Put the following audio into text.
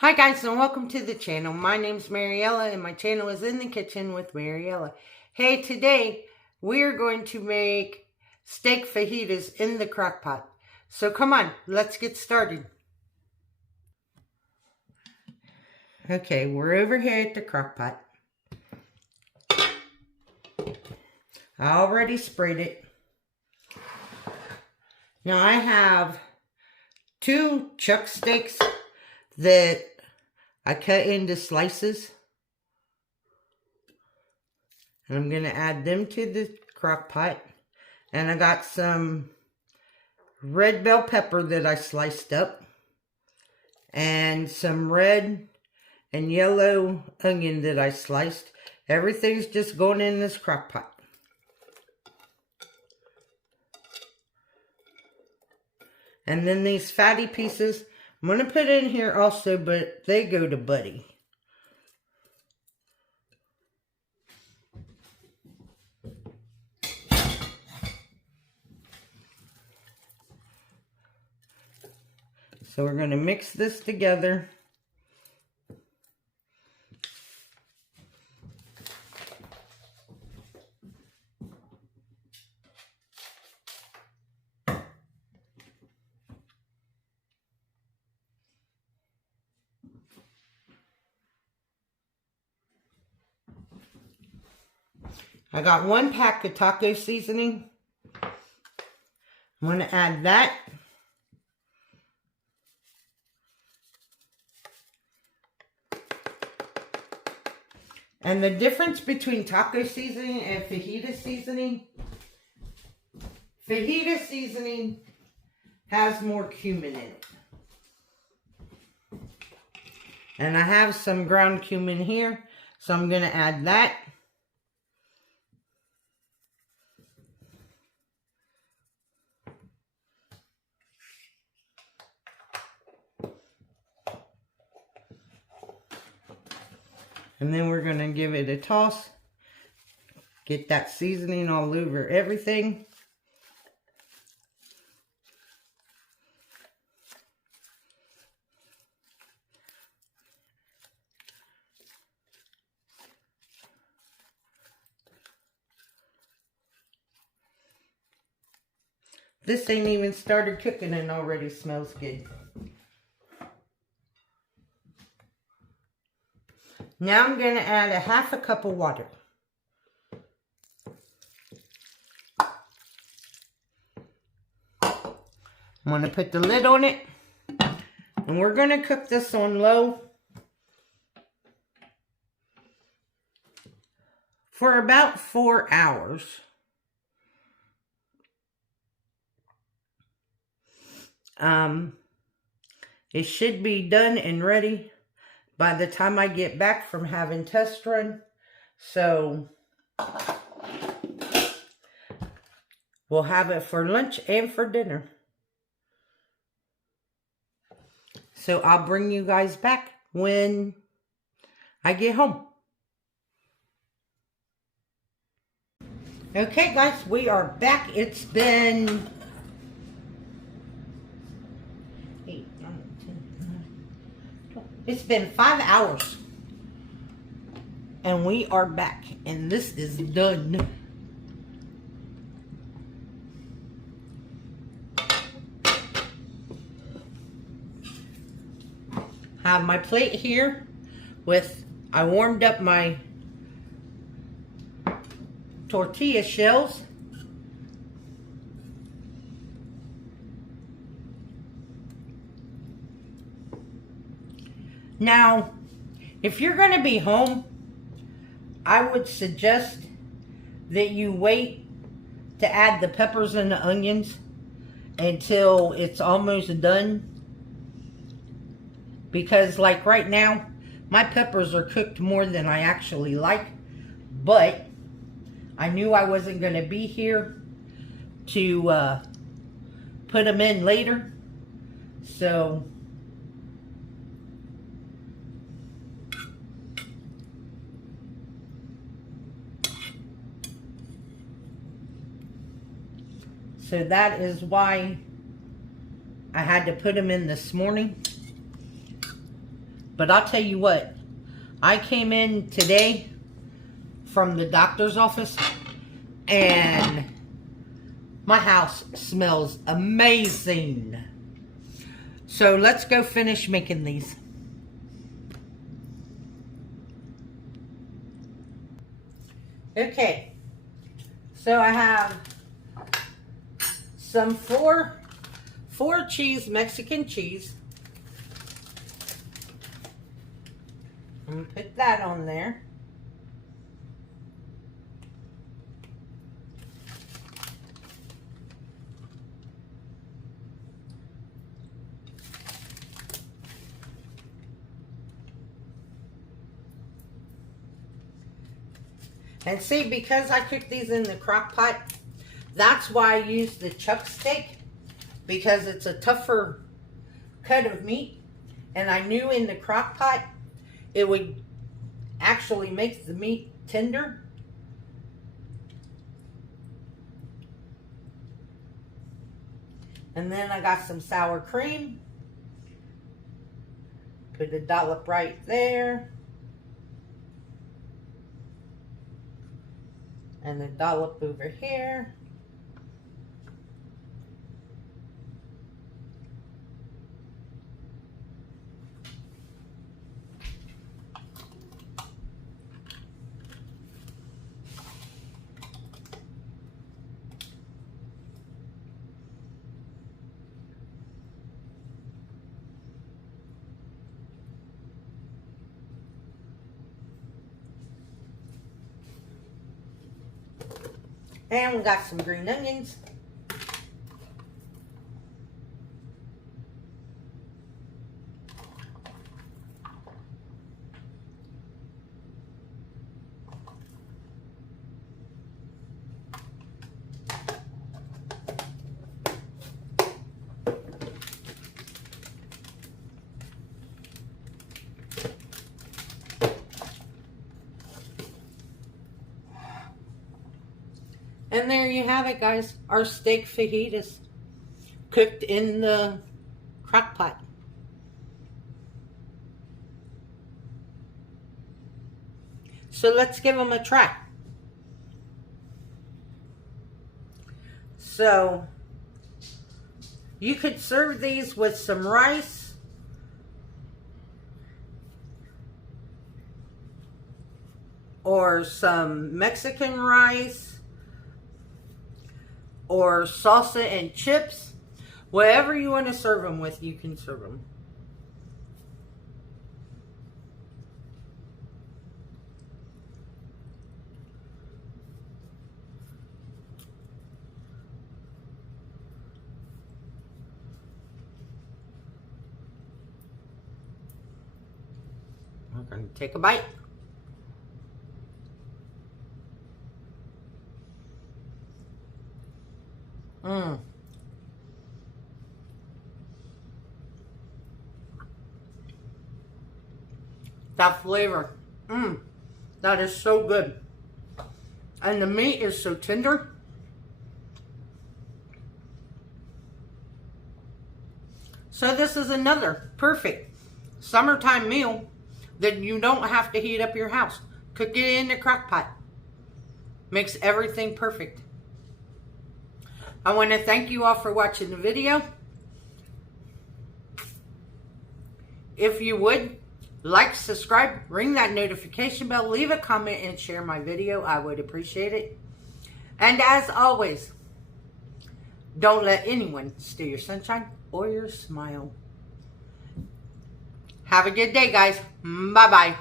Hi guys, and welcome to the channel. My name's Mariella and my channel is In the Kitchen with Mariella. Hey, today we're going to make steak fajitas in the crock pot. So come on, let's get started. Okay, we're over here at the crock pot. I already sprayed it. Now I have 2 chuck steaks that I cut into slices. And I'm going to add them to the crock pot. And I got some red bell pepper that I sliced up. And some red and yellow onion that I sliced. Everything's just going in this crock pot. And then these fatty pieces, I'm going to put in here also, but they go to Buddy. So we're going to mix this together. I got 1 pack of taco seasoning. I'm going to add that. And the difference between taco seasoning and fajita seasoning has more cumin in it. And I have some ground cumin here, so I'm going to add that. And then we're going to give it a toss. Get that seasoning all over everything. This ain't even started cooking and already smells good. Now I'm going to add a 1/2 cup of water. I'm going to put the lid on it. And we're going to cook this on low for about 4 hours. It should be done and ready by the time I get back from having test run. So we'll have it for lunch and for dinner. So I'll bring you guys back when I get home. Okay guys, we are back. It's been 8, 9, 10, 12. It's been 5 hours. And we are back. And this is done. I have my plate here with, I warmed up my tortilla shells. Now, if you're going to be home, I would suggest that you wait to add the peppers and the onions until it's almost done. Because like right now, my peppers are cooked more than I actually like. But I knew I wasn't going to be here to put them in later. So that is why I had to put them in this morning. But I'll tell you what, I came in today from the doctor's office and my house smells amazing. So let's go finish making these. Okay, so I have some four cheese Mexican cheese. I'm gonna put that on there. And see, because I cooked these in the crock pot, that's why I used the chuck steak, because it's a tougher cut of meat. And I knew in the crock pot, it would actually make the meat tender. And then I got some sour cream. Put a dollop right there. And a dollop over here. And we got some green onions. And there you have it, guys. Our steak fajitas cooked in the crock pot. So let's give them a try. So you could serve these with some rice, or some Mexican rice, or salsa and chips. Whatever you want to serve them with, you can serve them. I'm going to take a bite. That flavor, that is so good. And the meat is so tender. So this is another perfect summertime meal that you don't have to heat up your house. Cook it in the crock pot. Makes everything perfect. I want to thank you all for watching the video. If you would, like, subscribe, ring that notification bell, leave a comment, and share my video. I would appreciate it. And as always, don't let anyone steal your sunshine or your smile. Have a good day, guys. Bye-bye.